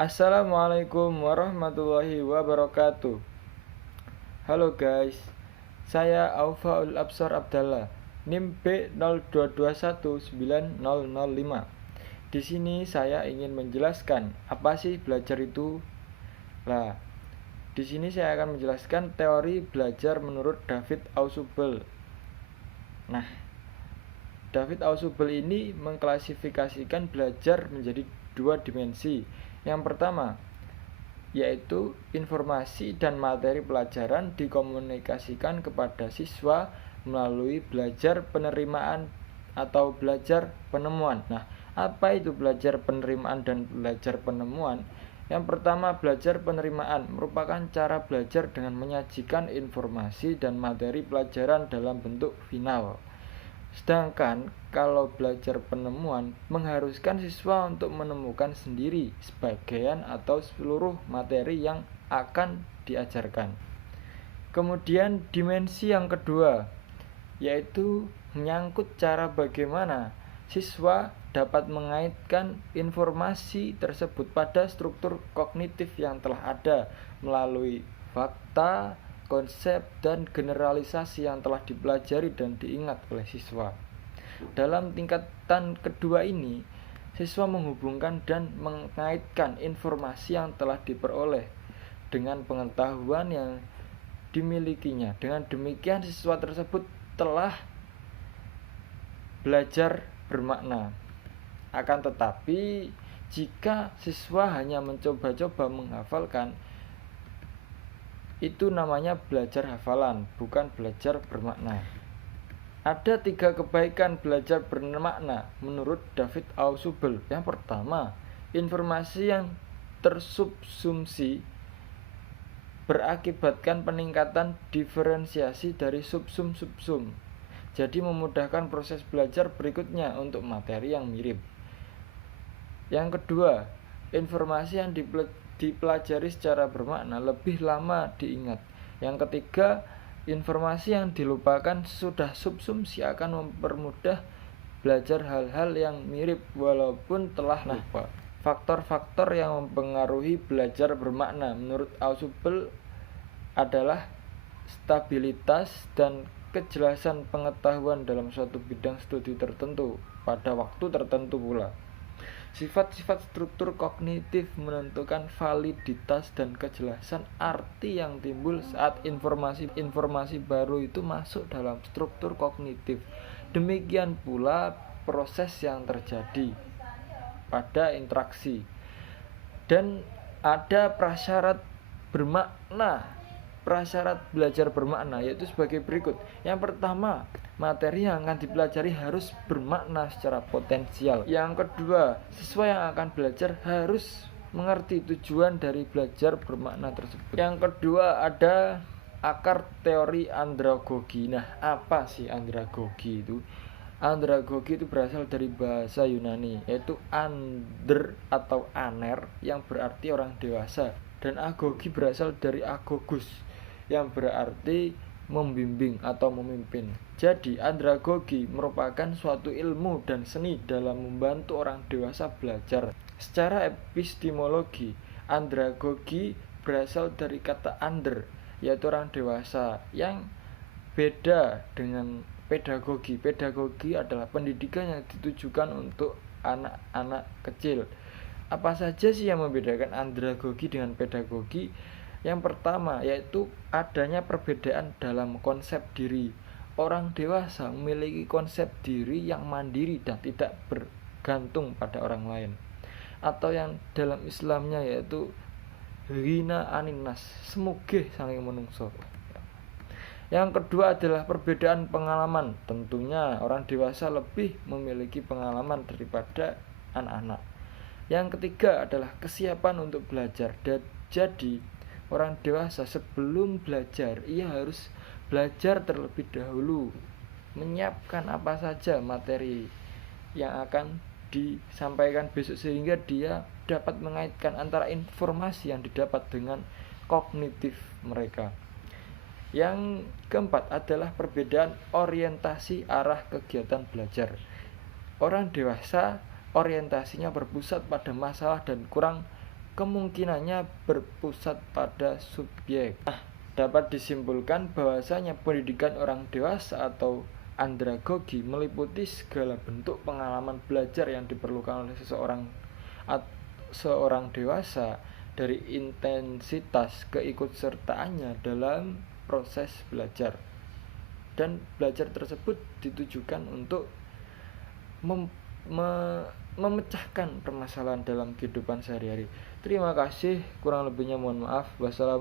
Assalamualaikum warahmatullahi wabarakatuh. Halo guys, saya Aufaul Absar Abdallah, NIM B022190005. Di sini saya ingin menjelaskan apa sih belajar itu. Lah, di sini saya akan menjelaskan teori belajar menurut David Ausubel. Nah, David Ausubel ini mengklasifikasikan belajar menjadi dua dimensi. Yang pertama, yaitu informasi dan materi pelajaran dikomunikasikan kepada siswa melalui belajar penerimaan atau belajar penemuan. Nah, apa itu belajar penerimaan dan belajar penemuan? Yang pertama, belajar penerimaan merupakan cara belajar dengan menyajikan informasi dan materi pelajaran dalam bentuk final. Sedangkan kalau belajar penemuan mengharuskan siswa untuk menemukan sendiri sebagian atau seluruh materi yang akan diajarkan. Kemudian dimensi yang kedua, yaitu menyangkut cara bagaimana siswa dapat mengaitkan informasi tersebut pada struktur kognitif yang telah ada melalui fakta, konsep, dan generalisasi yang telah dipelajari dan diingat oleh siswa. Dalam tingkatan kedua ini, siswa menghubungkan dan mengaitkan informasi yang telah diperoleh dengan pengetahuan yang dimilikinya. Dengan demikian, siswa tersebut telah belajar bermakna. Akan tetapi, jika siswa hanya mencoba-coba menghafalkan, itu namanya belajar hafalan, bukan belajar bermakna. Ada 3 kebaikan belajar bermakna menurut David Ausubel. Yang pertama, informasi yang tersubsumsi berakibatkan peningkatan diferensiasi dari subsum-subsum. Jadi memudahkan proses belajar berikutnya untuk materi yang mirip. Yang kedua, informasi yang dipelajari secara bermakna lebih lama diingat. Yang ketiga, informasi yang dilupakan sudah subsumsi akan mempermudah belajar hal-hal yang mirip walaupun telah lupa. Faktor-faktor yang mempengaruhi belajar bermakna menurut Ausubel adalah stabilitas dan kejelasan pengetahuan dalam suatu bidang studi tertentu pada waktu tertentu pula. Sifat-sifat struktur kognitif menentukan validitas dan kejelasan arti yang timbul saat informasi baru itu masuk dalam struktur kognitif. Demikian pula proses yang terjadi pada interaksi. Dan ada prasyarat bermakna, prasyarat belajar bermakna, yaitu sebagai berikut. Yang pertama, materi yang akan dipelajari harus bermakna secara potensial. Yang kedua, siswa yang akan belajar harus mengerti tujuan dari belajar bermakna tersebut. Yang kedua, ada akar teori andragogi. Nah, apa sih andragogi itu? Andragogi itu berasal dari bahasa Yunani, yaitu ander atau aner yang berarti orang dewasa, dan agogi berasal dari agogus yang berarti membimbing atau memimpin. Jadi andragogi merupakan suatu ilmu dan seni dalam membantu orang dewasa belajar. Secara epistemologi, andragogi berasal dari kata ander, yaitu orang dewasa, yang beda dengan pedagogi. Pedagogi adalah pendidikan yang ditujukan untuk anak-anak kecil. Apa saja sih yang membedakan andragogi dengan pedagogi? Yang pertama, yaitu adanya perbedaan dalam konsep diri. Orang dewasa memiliki konsep diri yang mandiri dan tidak bergantung pada orang lain, atau yang dalam Islamnya yaitu ghina aninas, semugih saking menungso. Yang kedua adalah perbedaan pengalaman. Tentunya orang dewasa lebih memiliki pengalaman daripada anak-anak. Yang ketiga adalah kesiapan untuk belajar. Jadi orang dewasa sebelum belajar, ia harus belajar terlebih dahulu, menyiapkan apa saja materi yang akan disampaikan besok sehingga dia dapat mengaitkan antara informasi yang didapat dengan kognitif mereka. Yang keempat adalah perbedaan orientasi arah kegiatan belajar. Orang dewasa orientasinya berpusat pada masalah dan kurang kemungkinannya berpusat pada subjek. Dapat disimpulkan bahwasanya pendidikan orang dewasa atau andragogi meliputi segala bentuk pengalaman belajar yang diperlukan oleh seorang dewasa, dari intensitas keikutsertaannya dalam proses belajar. Dan belajar tersebut ditujukan untuk memecahkan permasalahan dalam kehidupan sehari-hari. Terima kasih, kurang lebihnya mohon maaf. Wassalamualaikum